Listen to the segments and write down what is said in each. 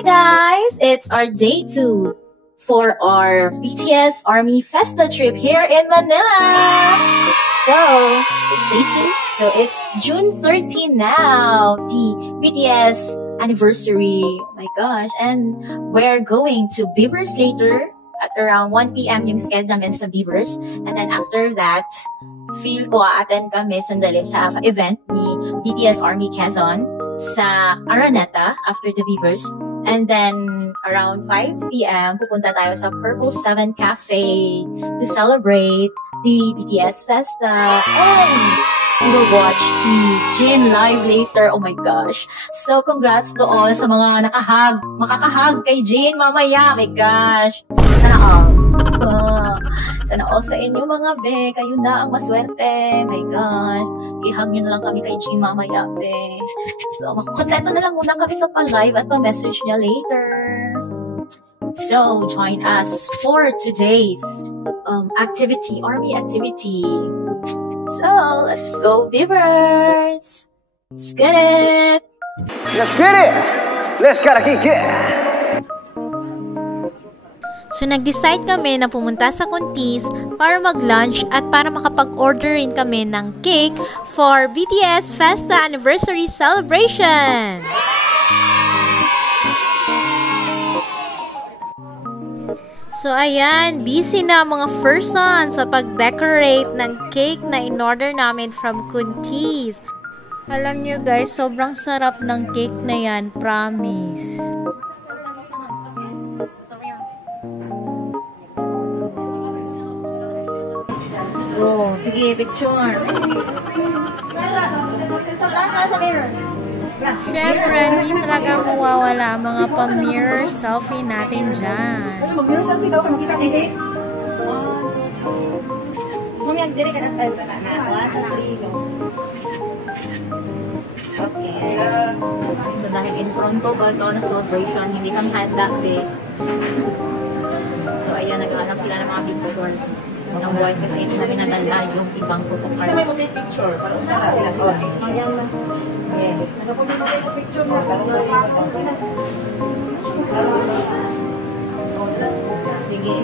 Hi guys! It's our day 2 for our BTS Army Festa trip here in Manila. So, it's day 2. So, it's June 13 now, the BTS anniversary. Oh my gosh. And we're going to Beavers later at around 1 p.m. yung schedule namin sa Beavers. And then after that, feel ko a-attend kami sandali sa event ni BTS Army Quezon sa Araneta after the Beavers. And then, around 5 p.m., pupunta tayo sa Purple 7 Cafe to celebrate the BTS Festa. And we will watch the Jin live later. Oh my gosh. So, congrats to all sa mga makakahag kay Jin mamaya. Oh my gosh. Sana all. Sana all sa inyo mga be. Kayo na ang maswerte. My gosh. I-hug nyo na lang kami kay Jin mamaya be. So, makukontento na lang muna kami sa pa-live at pa-message niya later. So, join us for today's activity, Army activity. So, let's go Beavers! Let's get it! Let's get it! Let's gotta kick it! So, nag-decide kami na pumunta sa Kuntis para mag-lunch at para makapag-order rin kami ng cake for BTS Festa Anniversary Celebration! So, ayan, busy na mga person sa pag-decorate ng cake na in-order namin from Kuntis. Alam nyo guys, sobrang sarap ng cake na yan, promise. Oh, sige, picture. Siyempre, hindi talaga mawawala ang mga pa-mirror selfie natin dyan. Mag-mirror selfie daw kayo makita sige. Mamiyag dire ka na Okay. So, dahil in front ko ba ito na celebration, hindi kami handa day. So, ayan, naghahanap sila ng mga pictures. Ng boys kasi hindi namin nadala yung ibang photo card. Isa may multi picture para usara sila. Okay. Nagapunta mo kayo picture mo. Sige.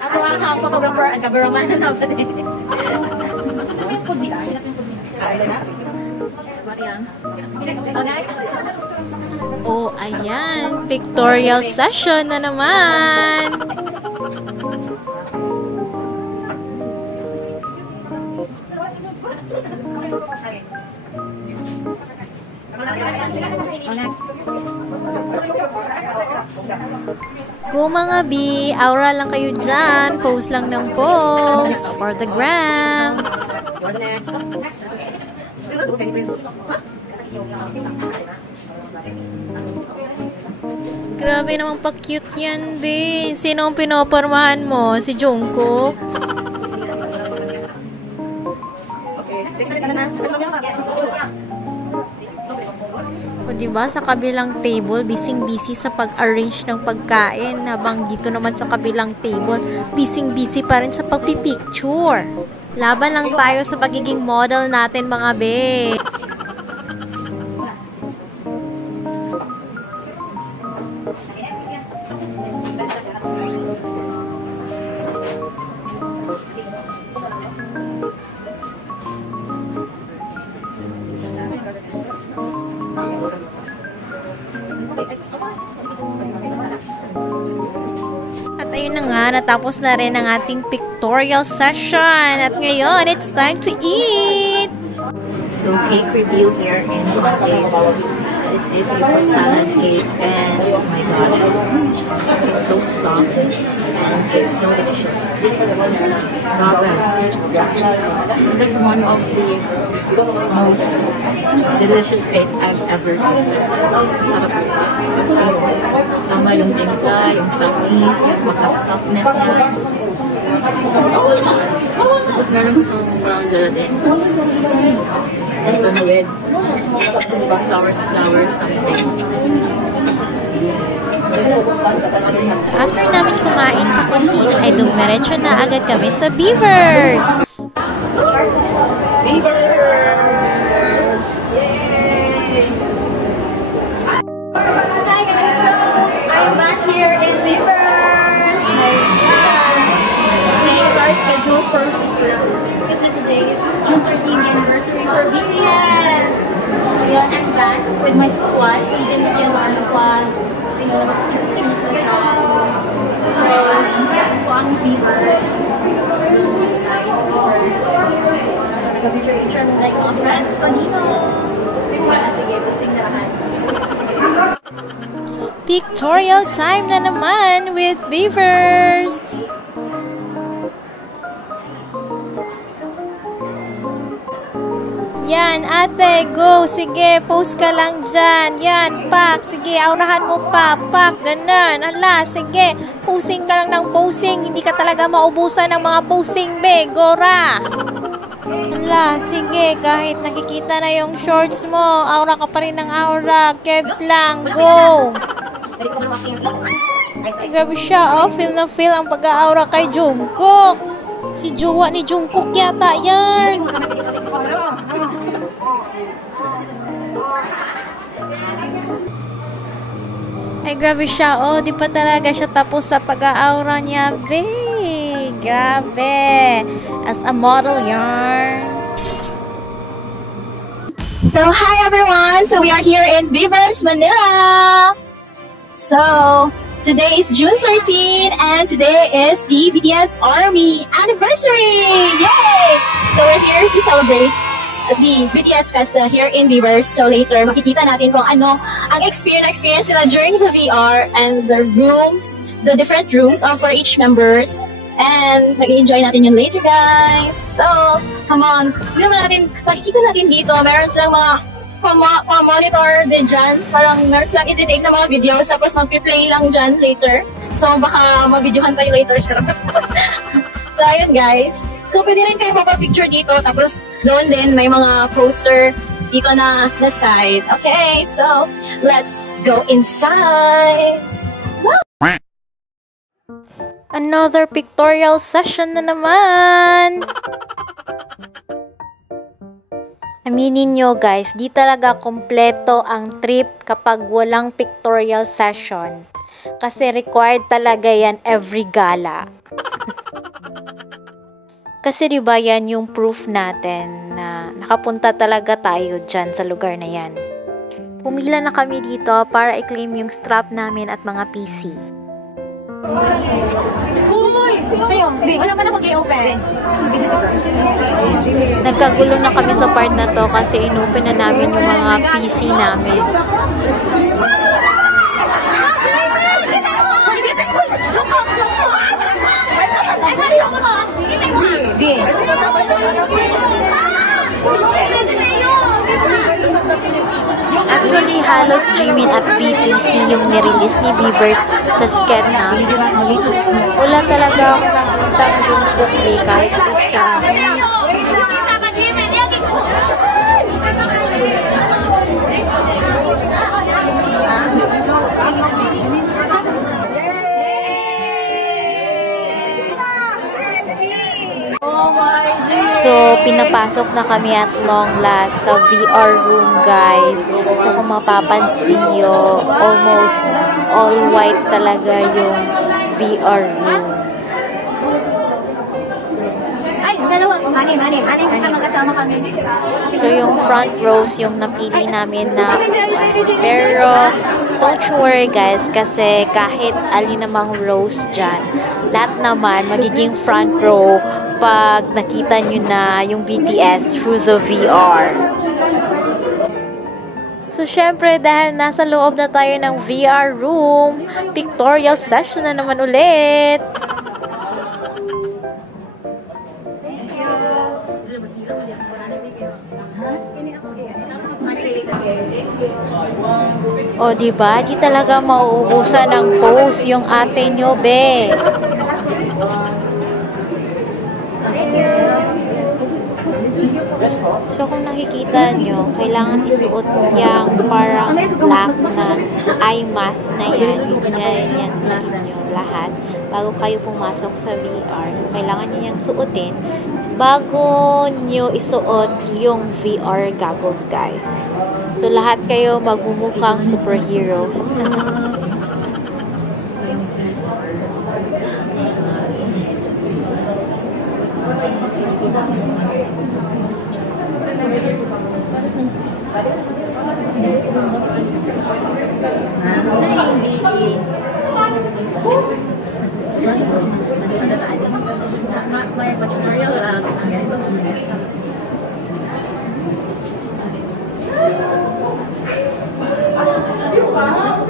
Ako ang photographer and cameraman na naman eh. Ano yung food nila? So guys, Oh, ayan, pictorial session na naman! Kung mga B, aura lang kayo dyan, post lang ng post for the gram. Grabe naman pa-cute yan, be. Sino ang pinopormahan mo? Si Jungkook? O diba, sa kabilang table, busy-busy sa pag-arrange ng pagkain. Habang dito naman sa kabilang table, busy-busy pa rin sa pagpipicture. Laban lang tayo sa pagiging model natin, mga be. At ayun na nga, natapos na rin ang ating pictorial session. At ngayon, it's time to eat! so cake review here in Kuntis. This is a fruit salad cake and oh my gosh, it's so soft and it's so delicious. Grabe. This is one of the most delicious cake I've ever tasted. Sarap. Tama yung timpla, yung tamis, yung maka-softness niya. Tapos meron siyang parang gelatin. And then with sour something. So after namin kumain sa Kuntis, ay dumiretso na agad kami sa Beavers! I'm back here in Beavers. Today is our schedule for kasi today is June 13th anniversary for BTS. Ayan, I'm back with my squad, with the BTS Army squad. So yun, choose the job. So, po ang Beavers. Doon this side, Beavers. Nag-picture mo like mga friends ko dito. Sige, busing na lahat. Pictorial time na naman with Beavers! Yan, ate, go! Sige, post ka lang dyan. Yan, pak. Sige, aurahan mo pa. Pak, ganun. Ala, sige. Posing ka lang ng posing. Hindi ka talaga maubusan ng mga posing, be. Gora! Ala, sige. Kahit nakikita na yung shorts mo, aura ka pa rin ng aura. Kebs lang, go! Ay, grabe siya, oh. Feel na feel ang pag-aura kay Jungkook. Si jowa ni Jungkook yata yan. Ay, grabe siya, oh. Di pa talaga siya tapos sa pag-aura niya, be. Grabe. As a model yarn. So, hi everyone! So, we are here in Beavers, Manila! So, today is June 13 and today is the BTS Army anniversary! Yay! So, we're here to celebrate the BTS Festa here in Beavers. So, later, makikita natin kung ano ang experience nila during the VR and the rooms, the different rooms for each members. And mag-enjoy natin yun later, guys. So, come on. Hindi naman natin, makikita natin dito, meron silang mga pa-monitor din dyan. Parang meron silang i-take na mga videos, tapos mag-play lang dyan later. So, baka ma-videohan tayo later. So, ayun, guys. So, pwede rin kayo magpa-picture dito, tapos doon din may mga poster dito na side. Okay, so, let's go inside. Another pictorial session na naman! Aminin nyo guys, di talaga kompleto ang trip kapag walang pictorial session. Kasi required talaga yan every gala. Kasi diba yan yung proof natin na nakapunta talaga tayo dyan sa lugar na yan. Pumila na kami dito para i-claim yung strap namin at mga PC. Sa'yo, wala pa na mag-i-open. Nagkagulo na kami sa part na to kasi inopen na namin yung mga PC namin. Actually, halos Jimin at VPC yung nirelease ni Beavers sa sked namin. Wala talaga akong nakita ng Jungkook Play kahit isa. So, pinapasok na kami at long last sa VR room, guys. So, kung mapapansin nyo, almost all white talaga yung VR room. Ay, dalawang. Anim kasama kami. So, yung front rows yung napili namin na. Pero, don't you worry, guys, kasi kahit alin namang rows dyan, lahat naman magiging front row pag nakita nyo na yung BTS through the VR. So, syempre, dahil nasa loob na tayo ng VR room, pictorial session na naman ulit. O, diba? Di talaga mauubusan ng pose yung ate nyo, be. So, kung nakikita nyo, kailangan isuot yung parang black na eye mask na yan. Ibigay yan sa inyo lahat bago kayo pumasok sa VR. So, kailangan nyo yung suotin bago nyo isuot yung VR goggles, guys. So, lahat kayo magmumukhang superhero.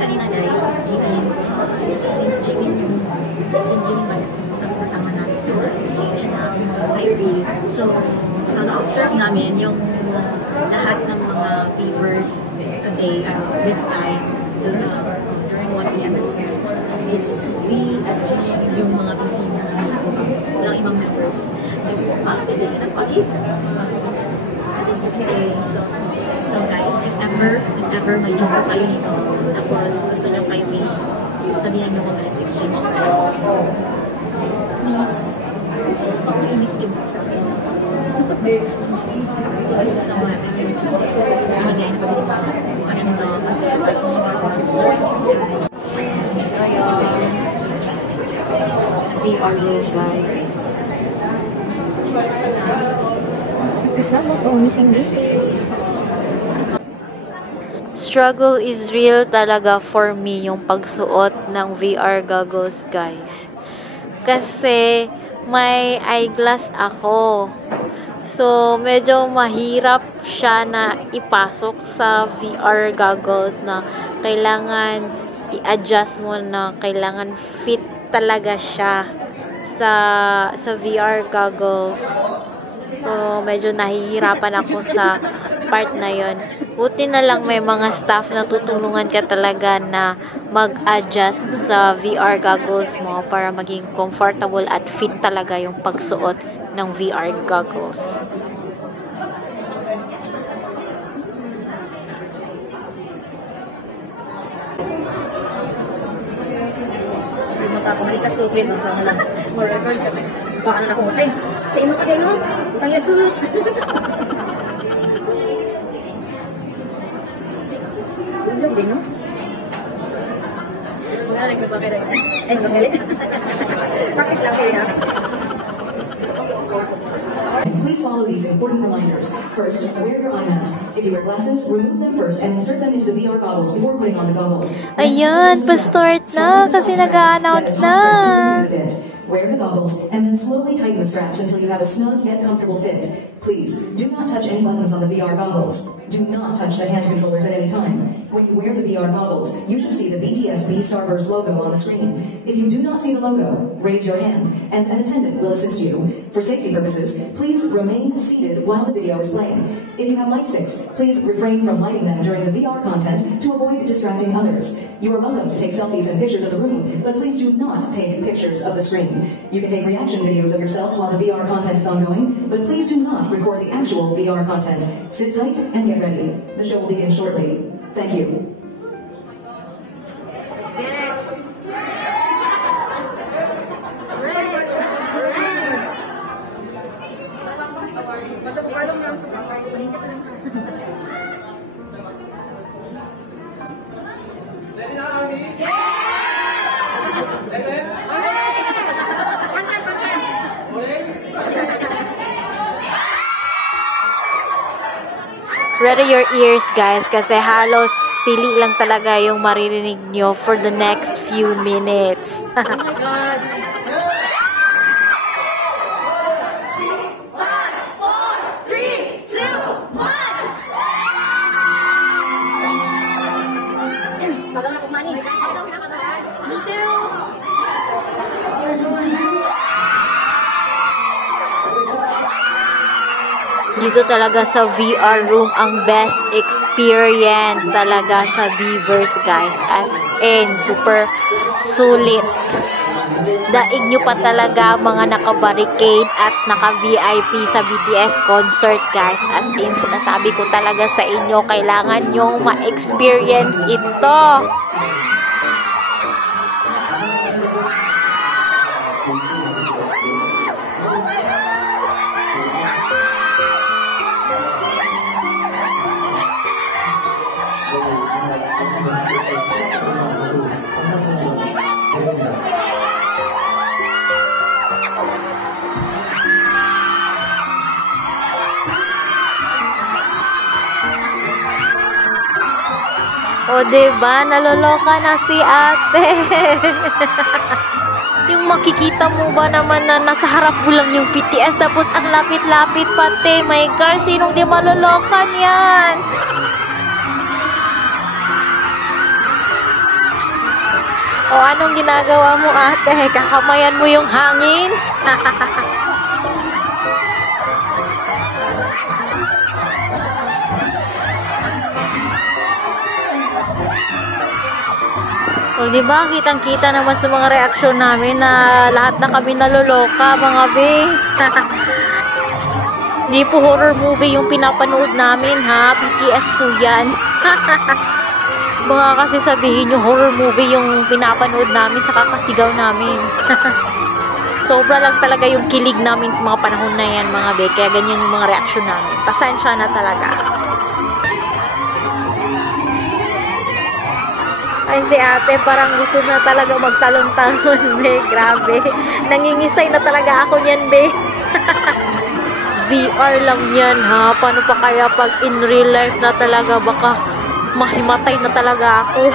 Kanina guys, since Jimin kasama namin sa exchange na IV. So na-observe namin yung lahat ng mga beavers today, this time, during 1 p.m. is V as Jimin yung mga busy na walang ibang members. Hindi na nagpakip. That is okay. So guys, if ever may job kayo nito, tapos gusto nyo kayo sabihan nyo ko guys, exchange na please, pakainis job sa akin. VR room guys. Kasama ko, missing this. Struggle is real talaga for me yung pagsuot ng VR goggles, guys. Kasi may eyeglass ako. So, medyo mahirap siya na ipasok sa VR goggles na kailangan i-adjust mo na kailangan fit talaga siya sa VR goggles. So, medyo nahihirapan ako sa part na yon. Buti na lang may mga staff na tutulungan ka talaga na mag-adjust sa VR goggles mo para maging comfortable at fit talaga yung pagsuot ng VR goggles. Kumalikas ko print sa lang. Mo-record kami. Baka na ako ay sa imo pa kayo. Tayad ko. Tulog din, no? Wala lang magpapira. Ay, magaling. Practice lang siya. Please follow these important reminders. First, wear your eye mask. If you wear glasses, remove them first and insert them into the VR goggles before putting on the goggles. Ayan, pa-start na kasi nag-a-announce na. Wear the goggles and then slowly tighten the straps until you have a snug yet comfortable fit. Please, do not touch any buttons on the VR goggles. Do not touch the hand controllers at any time. When you wear the VR goggles, you should see the BTS Starburst logo on the screen. If you do not see the logo, raise your hand and an attendant will assist you. For safety purposes, please remain seated while the video is playing. If you have light sticks, please refrain from lighting them during the VR content to avoid distracting others. You are welcome to take selfies and pictures of the room, but please do not take pictures of the screen. You can take reaction videos of yourselves while the VR content is ongoing, but please do not record the actual VR content. Sit tight and get ready. The show will begin shortly. Thank you. Ready your ears, guys, kasi halos tili lang talaga yung maririnig nyo for the next few minutes. Oh my God. 6, 5, 4, 3, 2, 1. Bagal na kong money. Me too. Dito talaga sa VR room ang best experience talaga sa Beavers, guys. As in, super sulit. daig nyo pa talaga mga naka-barricade at naka-VIP sa BTS concert, guys. As in, sinasabi ko talaga sa inyo, kailangan nyong ma-experience ito. O, diba? Naloloka na si ate. Yung makikita mo ba naman na nasa harap mo lang yung BTS tapos ang lapit-lapit pati. My gosh, sinong di maloloka yan? O, anong ginagawa mo ate? Kakamayan mo yung hangin? O, diba? Kitang-kita naman sa mga reaksyon namin na lahat na kami naloloka, mga be. Hindi po horror movie yung pinapanood namin, ha? BTS po yan. Baka kasi sabihin yung horror movie yung pinapanood namin sa kakasigaw namin. Sobra lang talaga yung kilig namin sa mga panahon na yan, mga be. Kaya ganyan yung mga reaksyon namin. Pasensya na talaga. Ay, si ate parang gusto na talaga magtalon-talon, be. Grabe. Nangingisay na talaga ako niyan, be. VR lang yan, ha? Paano pa kaya pag in real life na talaga, baka mahimatay na talaga ako.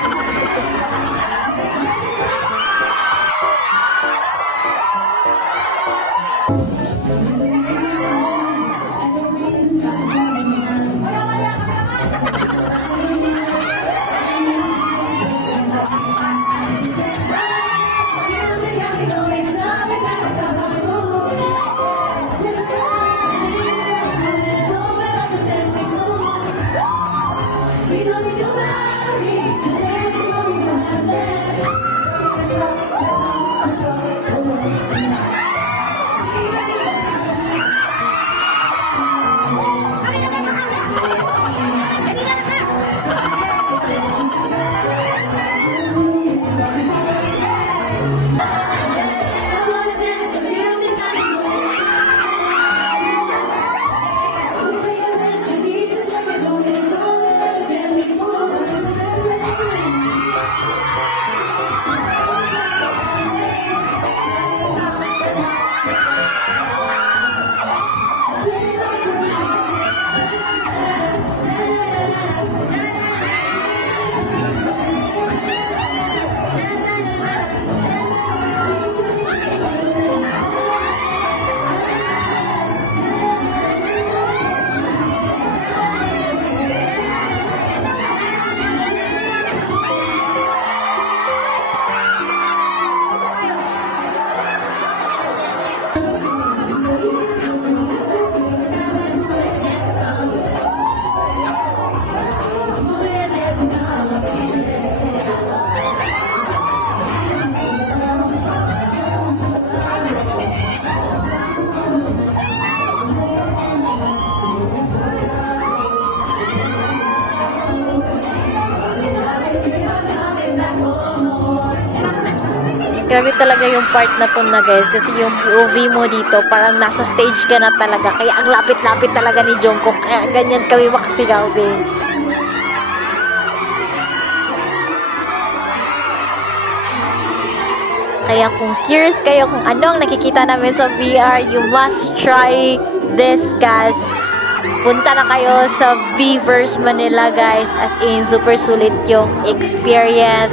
Grabe talaga yung part na to na, guys, kasi yung POV mo dito parang nasa stage ka na talaga, kaya ang lapit-lapit talaga ni Jungkook, kaya ganyan kami makasigaw, babe. Kaya kung curious kayo kung anong nakikita namin sa VR, you must try this, guys. Punta na kayo sa Weverse Manila, guys, as in super sulit yung experience.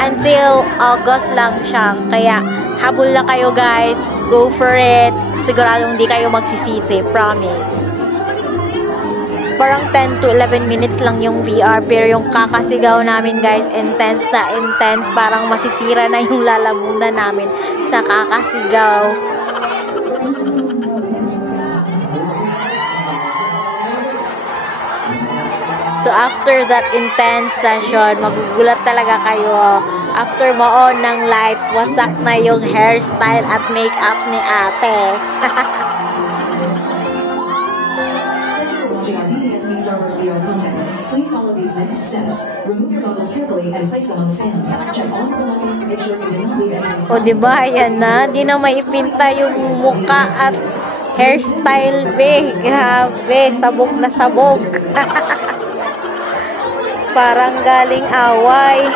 Until August lang siya. Kaya, habol na kayo, guys. Go for it. Siguradong hindi kayo magsisisi. Promise. Parang 10 to 11 minutes lang yung VR. Pero yung kakasigaw namin, guys, intense na intense. Parang masisira na yung lalamunan namin sa kakasigaw. So, after that intense session, magugulat talaga kayo After mo ng lights, wasak na yung hairstyle at makeup ni ate. Watching our BTS New Star Wars VR content. Please follow these next steps. Remove your goggles carefully and place them on the stand. Check all your belongings to make sure you did not leave anything. O diba, yan na. Di na maipinta yung muka at hairstyle, be. Grabe, sabog na sabog. Parang galing away.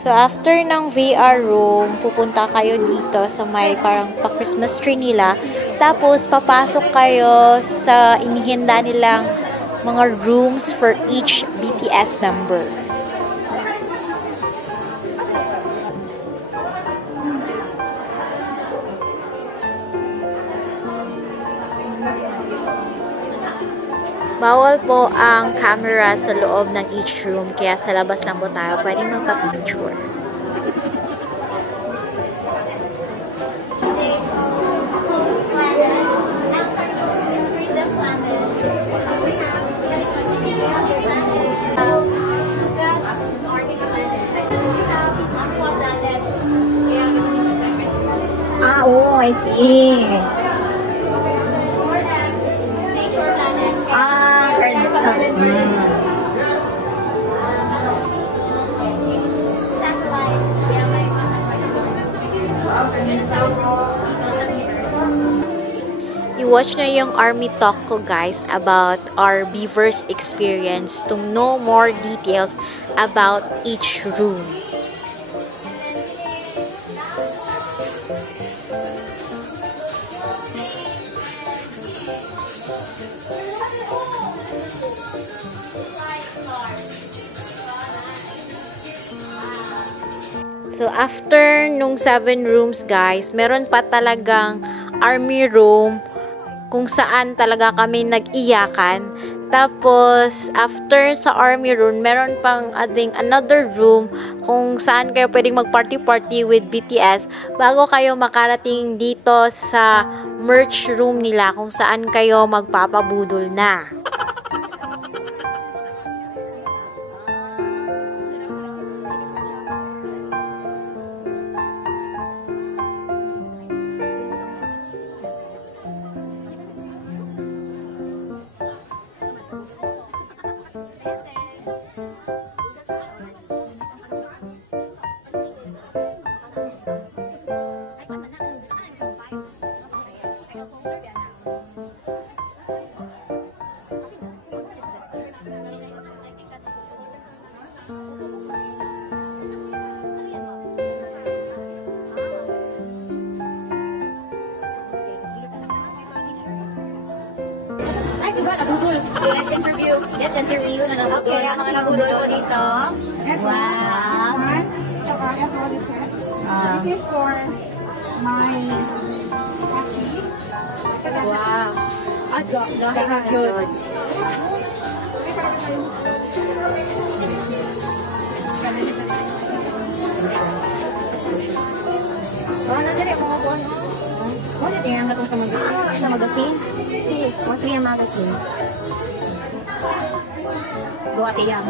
So, after ng VR room, pupunta kayo dito sa may parang pa-Christmas tree nila. Tapos, papasok kayo sa inihanda nilang mga rooms for each BTS member. Bawal po ang camera sa loob ng each room, kaya sa labas lang po tayo pwedeng magpa-picture. Ah, oh, I see. I-watch na yung army talk ko, guys, about our Beavers experience to know more details about each room. So, after nung 7 rooms, guys, meron pa talagang army room kung saan talaga kami nag-iyakan. Tapos, after sa army room, meron pang another room kung saan kayo pwedeng mag-party-party with BTS bago kayo makarating dito sa merch room nila kung saan kayo magpapabudol na. Let's interview na lang. Okay, ang mga nabudol ko dito. Wow. Tsaka everybody set. This is for my Wow. Good. Oh, nandiyan yung mga buwan. Oh, nandiyan yung sa magazine. What's yung magazine? Dua tiang.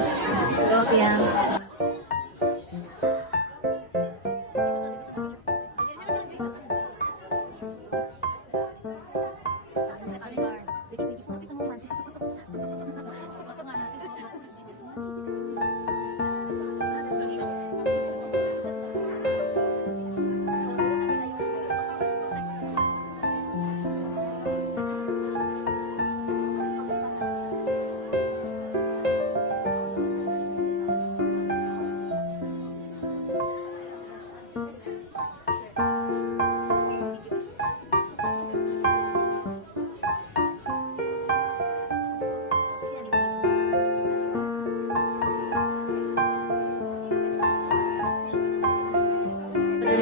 Wow!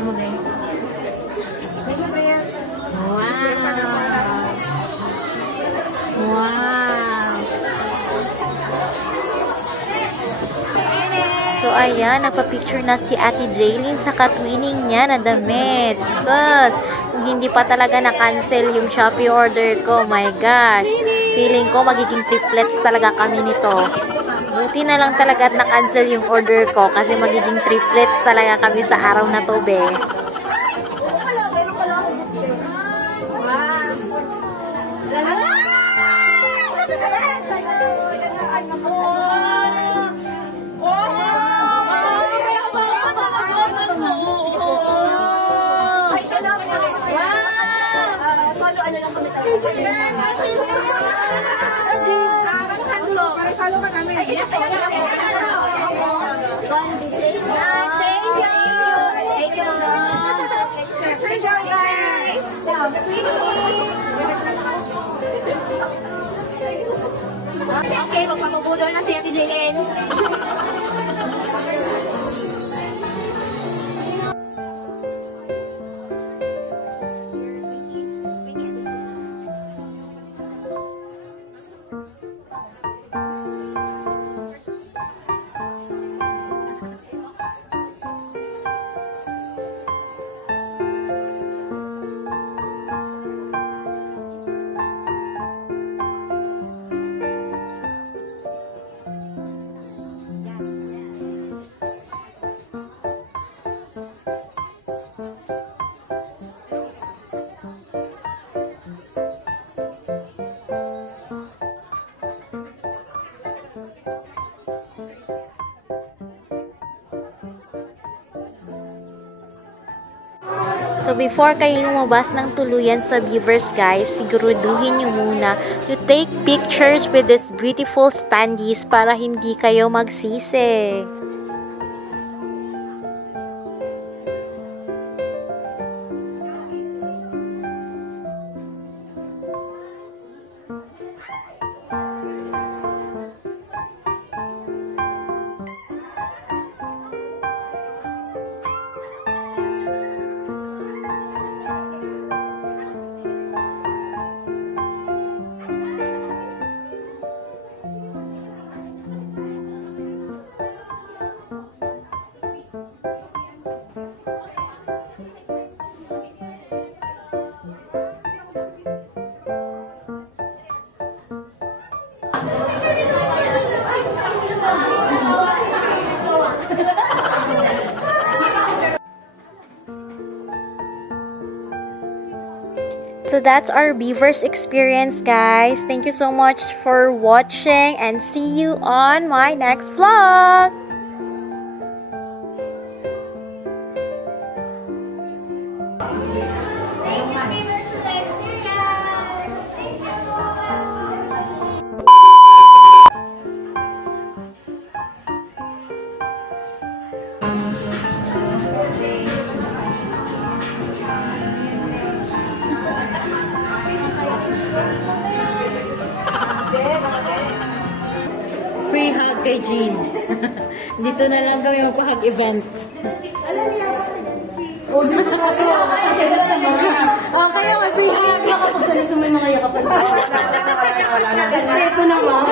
So, ayan, nagpa-picture na si Ate Jaylin sa katwining niya na damit. Sus! Kung hindi pa talaga na-cancel yung Shopee order ko, my gosh! Feeling ko magiging triplets talaga kami nito. Buti na lang talaga at na-cancel yung order ko kasi magiging triplets talaga kami sa araw na to, be. Okay, magpapabudol na si Ate Jaylin. So, before kayo lumabas ng tuluyan sa Beavers, guys, siguraduhin nyo muna to take pictures with this beautiful standees para hindi kayo magsisi. So that's our Beavers experience, guys. Thank you so much for watching and see you on my next vlog. Free hug kay Jean. Dito na lang kami magpa-hug event. Oh, dito na kami. Kaya nga, free hug. Kapag sa may mga yakap. Wala na. Ito na, ma.